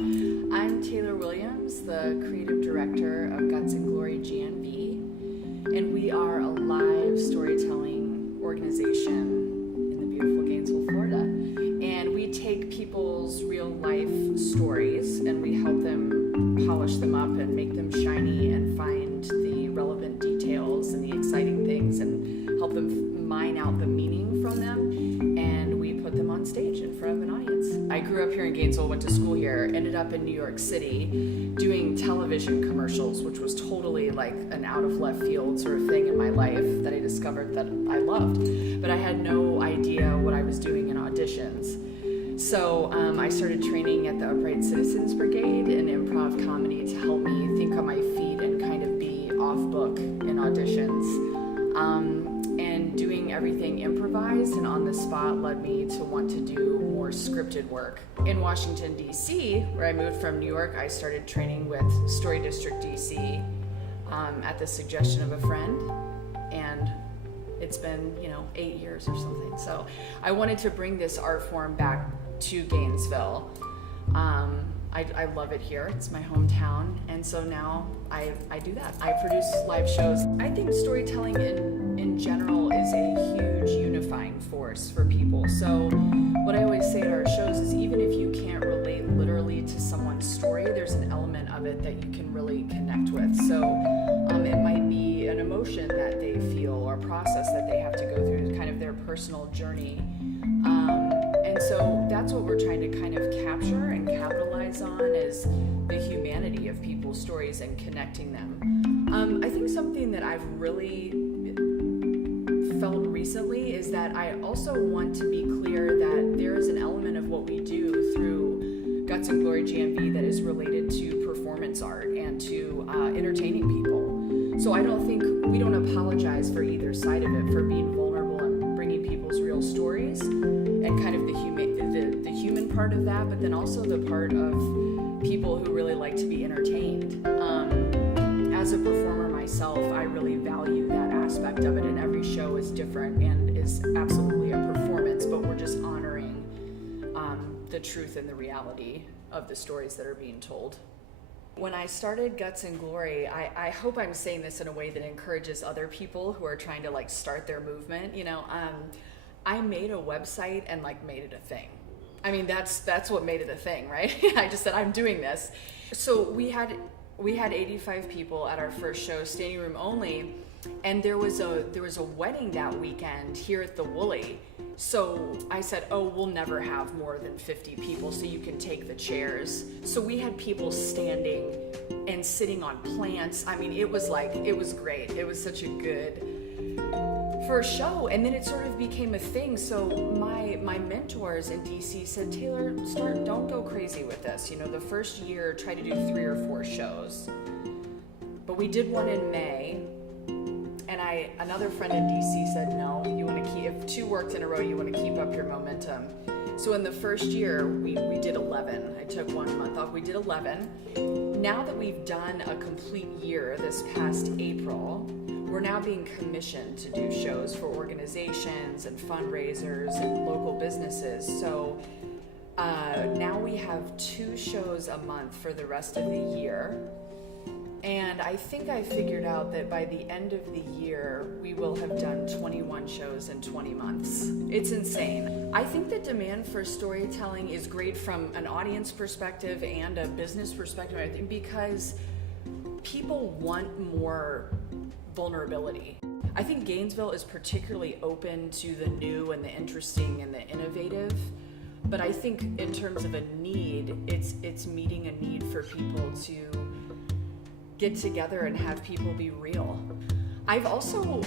I'm Taylor Williams, the creative director of Guts Glory GNV, and we are a live storytelling organization in the beautiful Gainesville, Florida. And we take people's real life stories and we help them polish them up and make them shiny and find the relevant details and the exciting things and help them mine out the meaning from them, and we put them on stage in front of an audience. I grew up here in Gainesville, went to school here, ended up in New York City doing television commercials, which was totally like an out of left field sort of thing in my life that I discovered that I loved. But I had no idea what I was doing in auditions. So I started training at the Upright Citizens Brigade in improv comedy to help me think on my feet and kind of be off book in auditions. And doing everything improvised and on the spot led me to want to do more scripted work. In Washington, D.C., where I moved from New York, I started training with Story District D.C. At the suggestion of a friend, and it's been, 8 years or something. So I wanted to bring this art form back to Gainesville. I love it here. It's my hometown, and so now I do that. I produce live shows. I think storytelling in general is a huge unifying force for people. So what I always say at our shows is even if you can't relate literally to someone's story, there's an element of it that you can really connect with. So it might be an emotion that they feel or process that they have to go through, kind of their personal journey. And so that's what we're trying to kind of capture and capitalize on is the humanity of people's stories and connecting them. I think something that I've really felt recently is that I also want to be clear that there is an element of what we do through Guts and Glory GNV that is related to performance art and to entertaining people. So I don't think we don't apologize for either side of it, for being vulnerable and bringing people's real stories and kind of the human part of that, but then also the part of people who really like to be entertained. As a performer myself, I really value that aspect of it, and every show is different and is absolutely a performance, but we're just honoring the truth and the reality of the stories that are being told. When I started Guts and Glory, I hope I'm saying this in a way that encourages other people who are trying to start their movement. I made a website and made it a thing. I mean, that's what made it a thing, right? I just said, I'm doing this. So we had 85 people at our first show, standing room only, and there was a wedding that weekend here at the Woolly. So I said, we'll never have more than 50 people, so you can take the chairs. So we had people standing and sitting on plants. I mean, it was great. It was such a good first show, and then it sort of became a thing. So my mentors in DC said, Taylor, don't go crazy with this. The first year, try to do 3 or 4 shows. But we did one in May, and another friend in DC said, no, you want to keep, if 2 worked in a row, you want to keep up your momentum. So in the first year, we did 11. I took 1 month off. We did 11. Now that we've done a complete year this past April, we're now being commissioned to do shows for organizations and fundraisers and local businesses. So now we have 2 shows a month for the rest of the year. And I think I figured out that by the end of the year, we will have done 21 shows in 20 months. It's insane. I think the demand for storytelling is great from an audience perspective and a business perspective, I think, because people want more vulnerability. I think Gainesville is particularly open to the new and the interesting and the innovative, but I think in terms of a need, it's meeting a need for people to get together and have people be real. I've also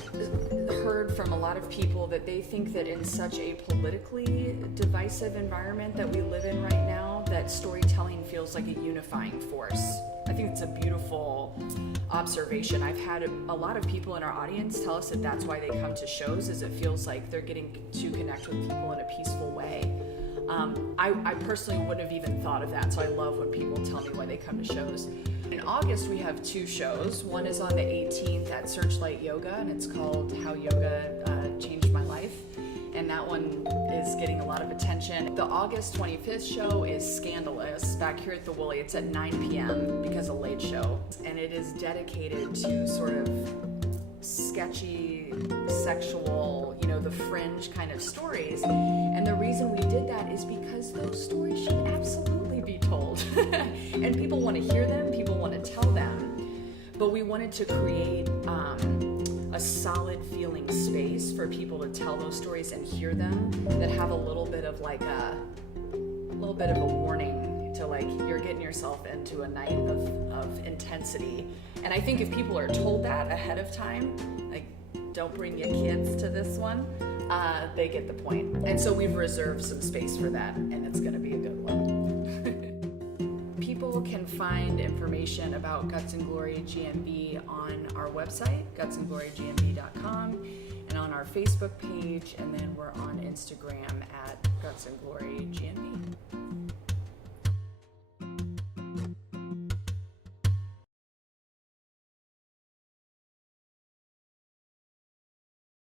heard from a lot of people that they think that in such a politically divisive environment that we live in right now, that storytelling feels like a unifying force. I think it's a beautiful observation. I've had a lot of people in our audience tell us that that's why they come to shows, is it feels like they're getting to connect with people in a peaceful way. I personally wouldn't have even thought of that, so I love when people tell me why they come to shows. In August, we have 2 shows. One is on the 18th at Searchlight Yoga, and it's called How Yoga Changed My Life. and that one is getting a lot of attention. The August 25th show is Scandalous back here at the Woolly. It's at 9 p.m. because of late show, and it is dedicated to sort of sketchy, sexual, the fringe kind of stories. And the reason we did that is because those stories should absolutely be told. And people want to hear them, people want to tell them. But we wanted to create a solid feeling space for people to tell those stories and hear them that have a little bit of a warning to you're getting yourself into a night of intensity. And I think if people are told that ahead of time, don't bring your kids to this one, they get the point. And so we've reserved some space for that, and it's going to be a good one. People can find information about Guts and Glory GNV on our website, gutsandglorygnv.com, and on our Facebook page, and then we're on Instagram at Guts and Glory GNV.